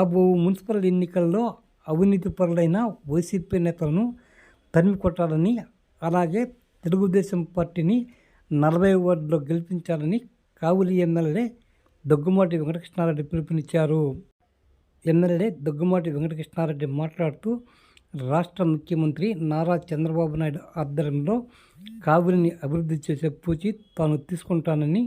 రాబో మున్సిపల్ ఎన్నికల్లో అవినీతి పరులైన వైసీపీ నేతలను తరిమి కొట్టాలని అలాగే తెలుగుదేశం పార్టీని నలభై వార్డులో గెలిపించాలని కావులి ఎమ్మెల్యే దగ్గుమాటి వెంకటకృష్ణారెడ్డి పిలుపునిచ్చారు. ఎమ్మెల్యే దగ్గుమాటి వెంకటకృష్ణారెడ్డి మాట్లాడుతూ రాష్ట్ర ముఖ్యమంత్రి నారా చంద్రబాబు నాయుడు ఆధ్వర్యంలో కావులిని అభివృద్ధి చేసే పూచి తాను తీసుకుంటానని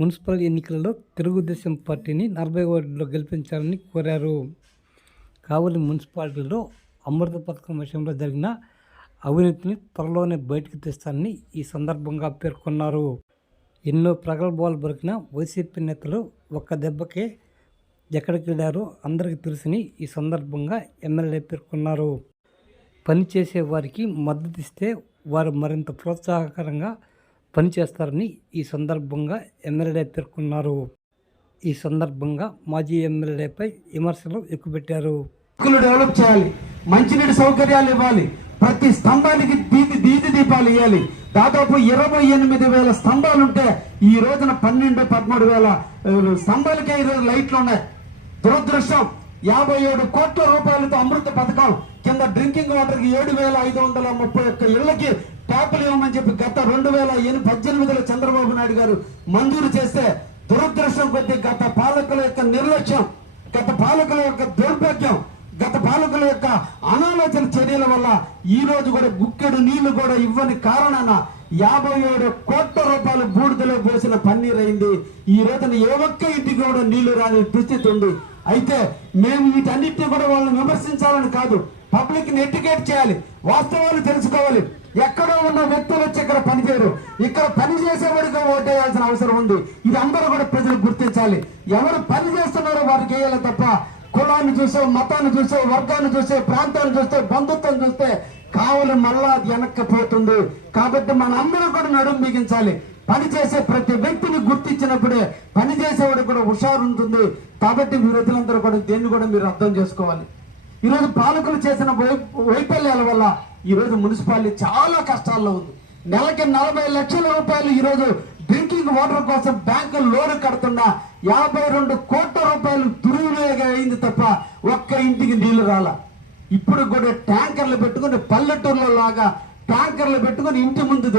మున్సిపల్ ఎన్నికల్లో తెలుగుదేశం పార్టీని నలభై వార్డులో గెలిపించాలని కోరారు. కావలి మున్సిపాలిటీలో అమృత పథకం విషయంలో జరిగిన అవినీతిని త్వరలోనే బయటకు తెస్తానని ఈ సందర్భంగా పేర్కొన్నారు. ఎన్నో ప్రగల్భాలు దొరికిన వైసీపీ నేతలు ఒక్క దెబ్బకే ఎక్కడికి వెళ్ళారో అందరికీ తెలుసని ఈ సందర్భంగా ఎమ్మెల్యే పేర్కొన్నారు. పనిచేసే వారికి మద్దతు ఇస్తే వారు మరింత ప్రోత్సాహకరంగా పనిచేస్తారని ఈ సందర్భంగా ఎమ్మెల్యే పేర్కొన్నారు. ఈ సందర్భంగా మాజీ ఎమ్మెల్యేపై విమర్శలు ఎక్కుపెట్టారు. డెవలప్ చేయాలి. మంచినీటి సౌకర్యాలు ఇవ్వాలి. ప్రతి స్తంభానికి దీది దీది దీపాలు ఇవ్వాలి దాదాపు ఇరవై ఎనిమిది వేల స్తంభాలు ఉంటే ఈ రోజున పన్నెండు పదమూడు వేల స్తంభాలకే ఈరోజు లైట్లు ఉన్నాయి. దురదృష్టం యాభై ఏడు కోట్ల రూపాయలతో అమృత పథకం కింద డ్రింకింగ్ వాటర్కి ఏడు వేల ఐదు వందల ముప్పై ఒక్క ఇళ్ళకి ట్యాపులు ఇవ్వమని చెప్పి గత రెండు వేల పద్దెనిమిదిలో చంద్రబాబు నాయుడు గారు మంజూరు చేస్తే దురదృష్టం కొద్ది గత పాలకుల యొక్క నిర్లక్ష్యం గత పాలకుల యొక్క దౌర్భాగ్యం గత పాలకుల యొక్క అనాలోచన చర్యల వల్ల ఈ రోజు కూడా గుక్కెడు నీళ్ళు కూడా ఇవ్వని కారణాన యాభై ఏడు కోట్ల రూపాయలు బూడిదలో పోసిన పన్నీర్ అయింది. ఈ రోజున ఏ ఒక్క ఇంటికి కూడా నీళ్ళు రాని దుస్థితి ఉంది. అయితే మేము వీటన్నిటిని కూడా వాళ్ళని విమర్శించాలని కాదు. పబ్లిక్ని ఎడ్యుకేట్ చేయాలి. వాస్తవాలు తెలుసుకోవాలి. ఎక్కడో ఉన్న వ్యక్తులు వచ్చి ఇక్కడ పనిచేయరు. ఇక్కడ పని చేసేవాడికి ఓటేయాల్సిన అవసరం ఉంది. ఇది అందరూ కూడా ప్రజలు గుర్తించాలి. ఎవరు పని చేస్తున్నారో వారికి వేయాలి తప్ప కులాన్ని చూసే మతాన్ని చూసే వర్గాన్ని చూసే ప్రాంతాన్ని చూస్తే బంధుత్వం చూస్తే కావలి మళ్ళా అది వెనక్కి పోతుంది కాబట్టి మనందరూ కూడా నడుం బిగించాలి. పని చేసే ప్రతి వ్యక్తిని గుర్తించినప్పుడే పనిచేసేవాడు కూడా హుషారు ఉంటుంది కాబట్టి మీరు ప్రజలందరూ కూడా దేన్ని కూడా మీరు అర్థం చేసుకోవాలి. ఈరోజు పాలకులు చేసిన వై- వైఫల్యాల వల్ల ఈరోజు మున్సిపాలిటీ చాలా కష్టాల్లో ఉంది. నెలకి నలభై లక్షల రూపాయలు ఈరోజు డ్రింకింగ్ వాటర్ కోసం బ్యాంకు లోన్ కడుతున్న యాభై రెండు కోట్ల రూపాయలు దుర్వినియోగం అయింది తప్ప ఒక్క ఇంటికి నీళ్ళు రాల. ఇప్పుడు కూడా ట్యాంకర్లు పెట్టుకుని పల్లెటూర్ల లాగా ట్యాంకర్లు పెట్టుకుని ఇంటి ముందు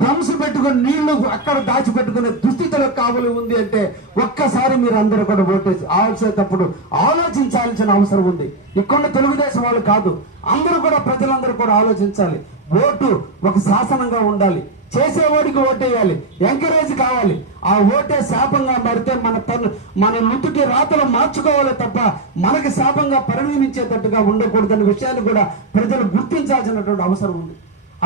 డ్రమ్స్ పెట్టుకుని నీళ్ళు అక్కడ దాచిపెట్టుకునే దుస్థితిలో కావలి ఉంది అంటే ఒక్కసారి మీరు అందరూ కూడా ఓటేసి ఆల్సేటప్పుడు ఆలోచించాల్సిన అవసరం ఉంది. ఇక్కడ తెలుగుదేశం వాళ్ళు కాదు. అందరూ కూడా ప్రజలందరూ కూడా ఆలోచించాలి. ఓటు ఒక శాసనంగా ఉండాలి. చేసేవాడికి ఓటేయాలి. ఎంకరేజ్ కావాలి. ఆ ఓటే శాపంగా మారితే మన పన్ను మన నుతుటి రాతలు మార్చుకోవాలి తప్ప మనకి శాపంగా పరిణమించేటట్టుగా ఉండకూడదనే విషయాన్ని కూడా ప్రజలు గుర్తించాల్సినటువంటి అవసరం ఉంది.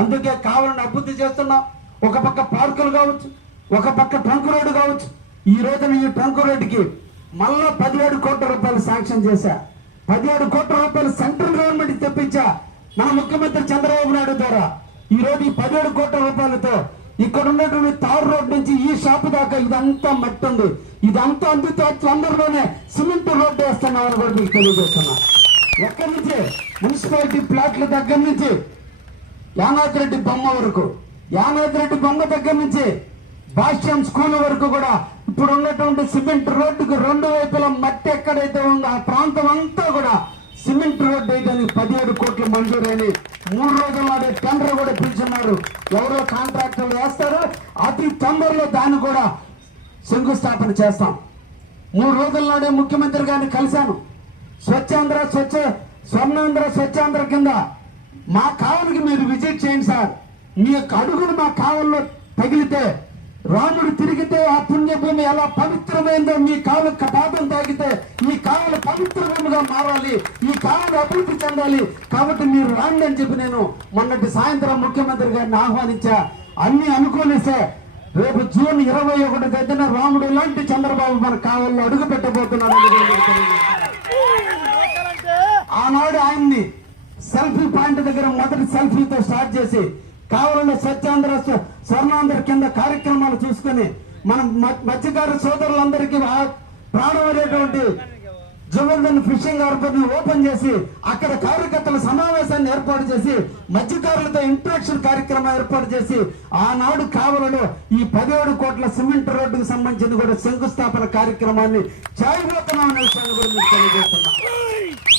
అందుకే కావాలని అభివృద్ధి చేస్తున్నాం. ఒక పక్క పార్కులు కావచ్చు ఒక పక్క ట్రంక్ రోడ్డు కావచ్చు. ఈ రోజున ఈ ట్రంక్ రోడ్డుకి మళ్ళా పదిహేడు కోట్ల రూపాయలు శాంక్షన్ చేశా. పదిహేడు కోట్ల రూపాయలు సెంట్రల్ గవర్నమెంట్ తెప్పించా. మన ముఖ్యమంత్రి చంద్రబాబు నాయుడు ద్వారా. ఈ రోజు ఈ పదిహేడు కోట్ల రూపాయలతో ఇక్కడ ఉన్నటువంటి తారు రోడ్ నుంచి ఈ షాపు దాకా ఇదంతా మట్టి ఉంది. ఇదంతా అందుతో తొందరలోనే సిమెంట్ రోడ్డు వేస్తున్నామని కూడా మీకు తెలియజేస్తున్నా. ఎక్కడి నుంచి? మున్సిపాలిటీ ప్లాట్ల దగ్గర నుంచి యానాథ్ రెడ్డి బొమ్మ వరకు యానాథిరెడ్డి బొమ్మ దగ్గర నుంచి భాష్యం స్కూల్ వరకు కూడా ఇప్పుడు ఉన్నటువంటి సిమెంట్ రోడ్డుకు రెండు వైపుల మట్టి ఎక్కడైతే ఉందో ఆ ప్రాంతం అంతా కూడా సిమెంట్ రోడ్డు వేయడానికి పదిహేడు కోట్లు మంజూరైన మూడు రోజుల నాడే టెండర్ కూడా పిలిచున్నారు ఎవరో కాంట్రాక్టర్లు వేస్తారో అతి తొందరలో దాన్ని కూడా శంకుస్థాపన చేస్తాం. మూడు రోజుల నాడే ముఖ్యమంత్రి గారిని కలిశాను. స్వచ్ఛాంధ్ర స్వచ్ఛ స్వర్ణాంధ్ర స్వచ్ఛాంధ్ర కింద మా కావలికి మీరు విజిట్ చేయండి సార్. మీ యొక్క అడుగులు మా కావల్లో తగిలితే రాముడు తిరిగితే ఆ పుణ్యభూమి ఎలా పవిత్రమైందో మీ కాలు పాపం తాగితే ఈ కావలు పవిత్రభూమిగా మారాలి ఈ కావలు అభివృద్ధి చెందాలి. కాబట్టి మీరు రాండి అని చెప్పి నేను మొన్నటి సాయంత్రం ముఖ్యమంత్రి గారిని ఆహ్వానించా. అన్ని అనుకోలేసే రేపు జూన్ ఇరవై ఒకటి తేదీన రాముడు లాంటి చంద్రబాబు మన కావల్లో అడుగు పెట్టబోతున్నాడు ఆనాడు ఆయన్ని సెల్ఫీ పాయింట్ దగ్గర మొదటి సెల్ఫీతో స్టార్ట్ చేసి కావాలంటే స్వచ్ఛాంధ్ర స్వర్ణాంధ్ర కింద కార్యక్రమాలు చూసుకొని మన మత్స్యకార సోదరులందరికీ ఆ ప్రాణం అనేటువంటి ఫిషింగ్ హార్బర్ని ఓపెన్ చేసి అక్కడ కార్యకర్తల సమావేశాన్ని ఏర్పాటు చేసి మత్స్యకారులతో ఇంట్రాక్షన్ కార్యక్రమం ఏర్పాటు చేసి ఆనాడు కావలలో ఈ పదిహేడు కోట్ల సిమెంట్ రోడ్డుకు సంబంధించిన కూడా శంకుస్థాపన కార్యక్రమాన్ని చేయబోతున్నాం అనే విషయాన్ని కూడా మీకు తెలియజేస్తున్నాం.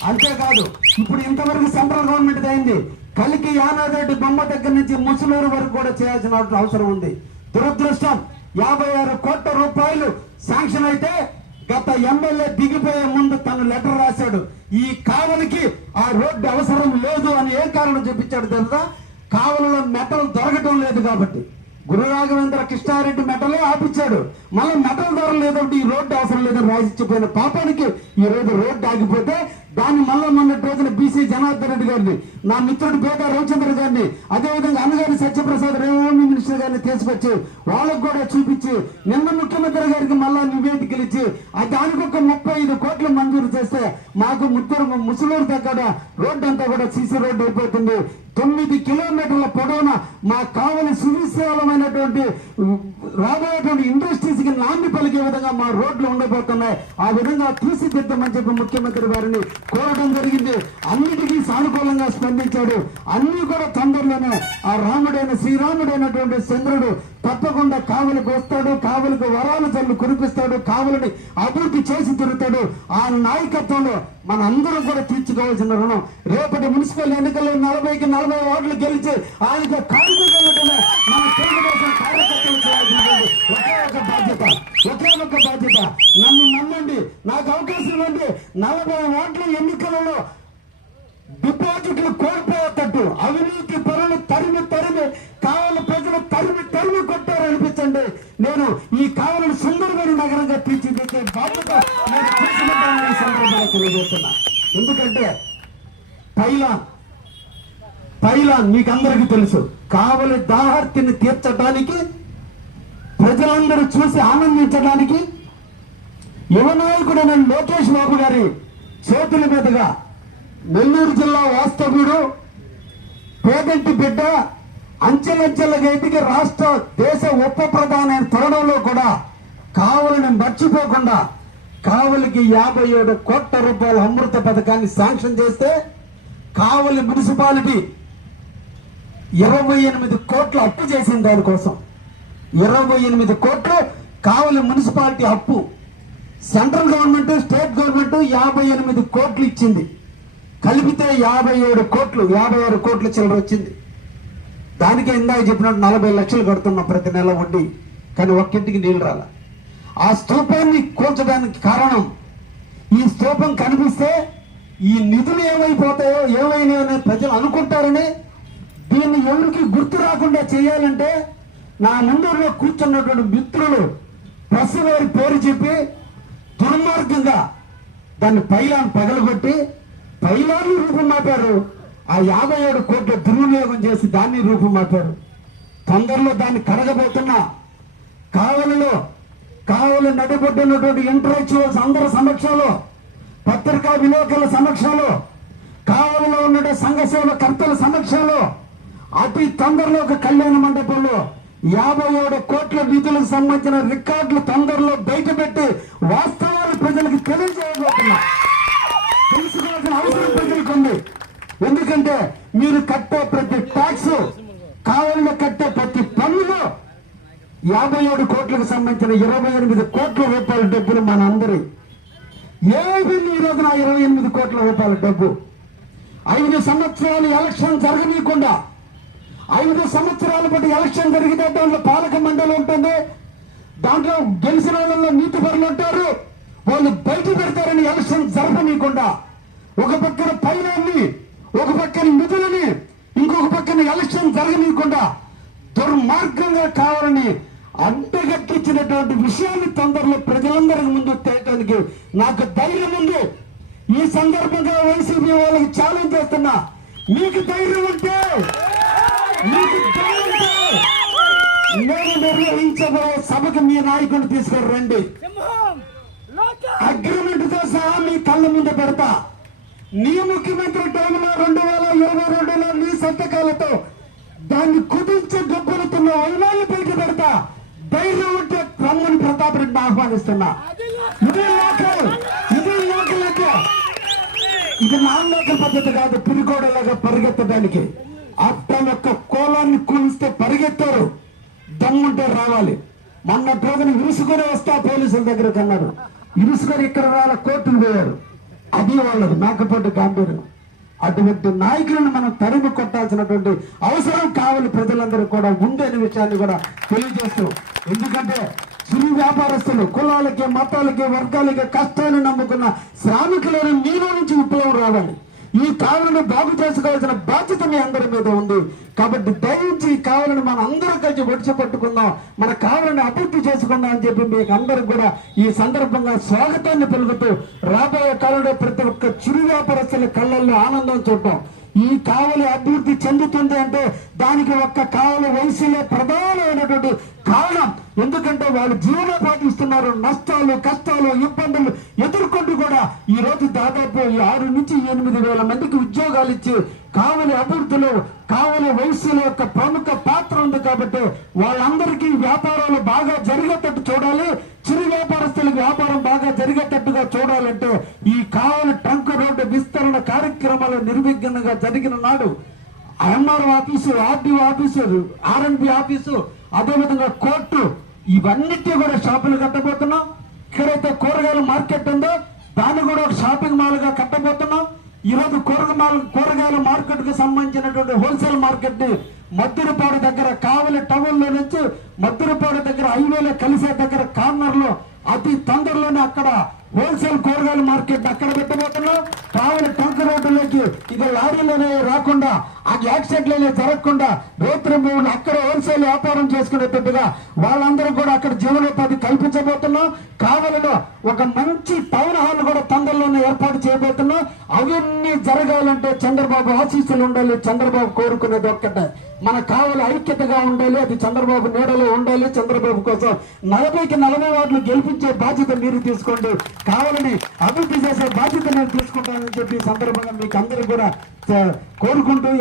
అంతేకాదు ఇప్పుడు ఇంతవరకు సెంట్రల్ గవర్నమెంట్ అయింది కలికి యానారెడ్డి బొమ్మ దగ్గర నుంచి ముసలూరు వరకు కూడా చేయాల్సిన అవసరం ఉంది. దురదృష్టం యాభై ఆరు కోట్ల రూపాయలు శాంక్షన్ అయితే గత ఎమ్మెల్యే దిగిపోయే ముందు తను లెటర్ రాశాడు. ఈ కావలికి ఆ రోడ్డు అవసరం లేదు అని ఏ కారణం చూపించాడు తెలుసా? కావలలో మెటల్ దొరకటం లేదు కాబట్టి. గురు రాఘవేంద్ర కృష్ణారెడ్డి మెటలే ఆపిచ్చాడు మళ్ళీ మెటల్ ధర లేదంటే ఈ రోడ్డు అవసరం లేదని రాసిచ్చిపోయిన పాపానికి ఈ రోజు రోడ్డు ఆగిపోతే దాన్ని మళ్ళీ మొన్నటి రోజున బీసీ జనార్దన్ రెడ్డి గారిని నా మిత్రుడు పేద రవిచంద్ర గారిని అదేవిధంగా అన్నగారి సత్యప్రసాద్ రెవెన్యూ మినిస్టర్ గారిని తీసుకొచ్చి వాళ్ళకు కూడా చూపించి నిన్న ముఖ్యమంత్రి గారికి మళ్ళా నివేదికలు ఇచ్చి ఆ దానికి ఒక ముప్పై ఐదు కోట్లు మంజూరు చేస్తే మాకు ముత్తూరు ముసలూరు దగ్గర రోడ్డు అంతా కూడా సీసీ రోడ్డు అయిపోతుంది. తొమ్మిది కిలోమీటర్ల పొడవున మా కావలి సువిశాలమైనటువంటి రాబోయేటువంటి ఇండస్ట్రీస్కి నాంది పలికే విధంగా మా రోడ్లు ఉండబోతున్నాయి. ఆ విధంగా తీర్చిదిద్దమని చెప్పి ముఖ్యమంత్రి వారిని కోరడం జరిగింది. అన్నిటికీ సానుకూలంగా స్పందించాడు. అన్ని కూడా తొందరలోనే ఆ రాముడైన శ్రీరాముడైనటువంటి చంద్రుడు తప్పకుండా కావలికి వస్తాడు కావలికి వరాలు చల్లు కురిపిస్తాడు కావలిని అభివృద్ధి చేసి తిరుగుతాడు ఆ నాయకత్వంలో మన అందరం కూడా తీర్చుకోవాల్సిన రుణం. రేపటి మున్సిపల్ ఎన్నికల్లో నలభైకి నలభై ఓట్లు గెలిచి ఆ యొక్క ఇవ్వడమే మన తెలుగుదేశం కార్యకర్తలు చేయాల్సినటువంటి ఒకే ఒక బాధ్యత ఒకే ఒక బాధ్యత. నన్ను నమ్మండి నాకు అవకాశం ఇవ్వండి నలభై ఓట్ల ఎన్నికలలో డిపాజిట్లు కోల్పోయేటట్టు అవినీతి పనులు తరిమి తరిమి నేను ఈ కావలను సుందరమైన నగరంగా తీర్చిదిద్దే బాధ్యత నేను తీసుకుంటానని సందర్భంగా తెలియజేస్తున్నా. ఎందుకంటే పైలాన్ పైలాన్ మీకు అందరికీ తెలుసు. కావలి దాహర్తిని తీర్చడానికి ప్రజలందరూ చూసి ఆనందించడానికి యువ నాయకుడైన లోకేష్ బాబు గారి చేతుల మీదుగా నెల్లూరు జిల్లా వాస్తవ్యుడు పేదంటి బిడ్డ అంచెలంచెలుగా ఎదిగి రాష్ట్ర దేశ ఉప ప్రధాన తరుణంలో కూడా కావలిని మర్చిపోకుండా కావలికి యాభై ఏడు కోట్ల రూపాయల అమృత పథకాన్ని శాంక్షన్ చేస్తే కావలి మున్సిపాలిటీ ఇరవై ఎనిమిది కోట్లు అప్పు చేసింది దానికోసం. ఇరవై ఎనిమిది కోట్లు కావలి మున్సిపాలిటీ అప్పు. సెంట్రల్ గవర్నమెంట్ స్టేట్ గవర్నమెంట్ యాభై ఎనిమిది కోట్లు ఇచ్చింది. కలిపితే యాభై ఏడు కోట్లు యాభై ఆరు కోట్ల చిల్లర వచ్చింది. దానికే ఇందాక చెప్పినట్టు నలభై లక్షలు కడుతున్నాం ప్రతి నెల వడ్డీ కానీ ఒక్కింటికి నీళ్ళు రాల. ఆ స్తూపాన్ని కూల్చడానికి కారణం ఈ స్తూపం కనిపిస్తే ఈ నిధులు ఏమైపోతాయో ఏమైనాయో ప్రజలు అనుకుంటారని దీన్ని ఎవరికి గుర్తు రాకుండా చేయాలంటే నా ముందులో కూర్చున్నటువంటి మిత్రులు ప్రెస్ వారి పేరు చెప్పి దుర్మార్గంగా దాన్ని పైలాన్ పగలగొట్టి పైలాన్ని రూపం మాపారు. ఆ యాభై ఏడు కోట్ల దుర్వినియోగం చేసి దాన్ని రూపుమాపారు. తొందరలో దాన్ని కడగబోతున్నా. కావలిలో కావలి నడిబొడ్డున్నటువంటి ఇంటలెక్చువల్స్ అందరి సమక్షంలో పత్రికా విలేకరుల సమక్షంలో కావలిలో ఉన్న సంఘ సేవకర్తల సమక్షంలో అతి తొందరలో ఒక కళ్యాణ మండపంలో యాభై ఏడు కోట్ల నిధులకు సంబంధించిన రికార్డులు తొందరలో బయటపెట్టి వాస్తవాలు ప్రజలకు తెలియజేయబోతున్నా. తెలుసుకోవాల్సిన అవసరం ప్రజలకు ఉంది ఎందుకంటే మీరు కట్టే ప్రతి ట్యాక్స్ కావాలని కట్టే ప్రతి పన్నులో యాభై ఏడు కోట్లకు సంబంధించిన ఇరవై ఎనిమిది కోట్ల రూపాయల డబ్బులు మన అందరి ఈ రోజున ఇరవై ఎనిమిది కోట్ల రూపాయల డబ్బు? ఐదు సంవత్సరాలు ఎలక్షన్ జరగనీయకుండా ఐదు సంవత్సరాల పాటు ఎలక్షన్ జరిగితే దాంట్లో పాలక మండలి ఉంటుంది. దాంట్లో గెలిచిన వాళ్ళలో నీతి పరులు ఉంటారు. వాళ్ళు బయట పెడతారని ఎలక్షన్ జరగనీయకుండా ఒక పక్కన పైన ఒక పక్కన నిధులని ఇంకొక పక్కన ఎలక్షన్ జరగనీయకుండా దుర్మార్గంగా కావాలని అంటగట్టించినటువంటి విషయాన్ని తొందరలో ప్రజలందరి ముందు తేయడానికి నాకు ధైర్యం ఉంది. ఈ సందర్భంగా వైసీపీ వాళ్ళకి ఛాలెంజ్ చేస్తున్నా. మీకు ధైర్యం ఉంటే మీకు నేను నిర్వహించబోయే సభకు మీ నాయకులు తీసుకొని రండి అగ్రిమెంట్తో సహా మీ కళ్ళ ముందు పెడతా. నీ ముఖ్యమంత్రి టైంలో రెండు వేల ఇరవై రెండులో నీ సంతకాలతో దాన్ని కుదించే గొప్పలతో అయినాన్ని పలికి పెడతా. ధైర్యం ఉంటే రమ్మని ప్రతాప్ రెడ్డి ఆహ్వానిస్తున్నా. ఇదే లోకల్ ఇది లోకల్ అంటే ఇది నాన్ లోకల్ పద్ధతి కాదు పిరికోడలాగా పరిగెత్తడానికి. అట్టం యొక్క కోలాన్ని కూలిస్తే పరిగెత్తారు. దమ్ముంటే రావాలి. మొన్న రోజున ఇరుసుకొని వస్తా పోలీసుల దగ్గరకు అన్నారు. ఇరుసుకొని ఇక్కడ రాల కోర్టుకు పోయారు అది వాళ్ళది. మేకపోటు గాంభీర్యం. అటువంటి నాయకులను మనం తరిమి కొట్టాల్సినటువంటి అవసరం కావాలి ప్రజలందరూ కూడా ఉంది అనే విషయాన్ని కూడా తెలియజేస్తూ ఎందుకంటే చిరు వ్యాపారస్తులు కులాలకి మతాలకి వర్గాలకి కష్టాన్ని నమ్ముకున్న శ్రామికులైన మీలో నుంచి విప్లవం రావాలి. ఈ కావాలను బాగు చేసుకోవాల్సిన బాధ్యత మీ అందరి మీద ఉంది. కాబట్టి దయించి ఈ కావాలని మన అందరం కలిసి ఒడిచి పట్టుకుందాం. మన కావాలని అభివృద్ధి చేసుకుందాం అని చెప్పి మీకు అందరికి కూడా ఈ సందర్భంగా స్వాగతాన్ని పలుకుతూ రాబోయే కాలంలో ప్రతి ఒక్క చిరు వ్యాపారస్తుల కళ్ళల్లో ఆనందం చూడటం ఈ కావలి అభివృద్ధి చెందుతుంది అంటే దానికి ఒక్క కావలి వయసులే ప్రధానమైనటువంటి కారణం. ఎందుకంటే వాళ్ళు జీవనోపాధి ఇస్తున్నారు నష్టాలు కష్టాలు ఇబ్బందులు ఎదుర్కొంటూ కూడా ఈ రోజు దాదాపు ఈ ఆరు నుంచి ఎనిమిది వేల మందికి ఉద్యోగాలు ఇచ్చి కావలి అభివృద్ధిలో కావలి వయసుల యొక్క ప్రముఖ పాత్ర ఉంది కాబట్టి వాళ్ళందరికీ వ్యాపారాలు బాగా జరిగేటట్టు చూడాలి. చిరు వ్యాపారస్తులకు వ్యాపారం బాగా జరిగేటట్టుగా చూడాలంటే నిర్విఘ్నంగా జరిగిన నాడు MRO office RDO office RNB office అదేవిధంగా కోర్టు ఇవన్నిటి కూడా షాపులు కట్టబోతున్నాం. ఇక్కడైతే కూరగాయల మార్కెట్ ఉందో దాన్ని కూడా ఒక షాపింగ్ మాల్గా కట్టబోతున్నాం. ఈ రోజు కూరగాయల కూరగాయల మార్కెట్కు సంబంధించినటువంటి హోల్సేల్ మార్కెట్ని మద్దురపాడు దగ్గర కావలి టౌన్లో నుంచి మద్దురపాడు దగ్గర హైవేలో కలిసే దగ్గర కార్నర్లో అతి తొందరలోనే అక్కడ హోల్సేల్ కూరగాయల మార్కెట్ అక్కడ పెట్టబోతున్నాం. కావాలి టంక రోడ్డులోకి ఇక లారీలోనే రాకుండా ఆ యాక్సిడెంట్లనే జరగకుండా రైతులు భూములు అక్కడ హోల్సేల్ వ్యాపారం చేసుకునేటట్టుగా వాళ్ళందరూ కూడా అక్కడ జీవనోపాధి కల్పించబోతున్నాం. కావలిలో ఒక మంచి టౌన్ హాల్ కూడా తొందరలోనే ఏర్పాటు చేయబోతున్నాం. అవన్నీ జరగాలంటే చంద్రబాబు ఆశీస్సులు ఉండాలి చంద్రబాబు కోరుకునేది ఒక్కటే. మన కావాలి ఐక్యతగా ఉండాలి అది చంద్రబాబు నీడలో ఉండాలి. చంద్రబాబు కోసం నలభైకి నలభై వార్డులు గెలిపించే బాధ్యత మీరు తీసుకోండి. కావాలని అభివృద్ధి చేసే బాధ్యత నేను తీసుకుంటానని చెప్పి సందర్భంగా మీకు అందరూ కూడా కోరుకుంటూ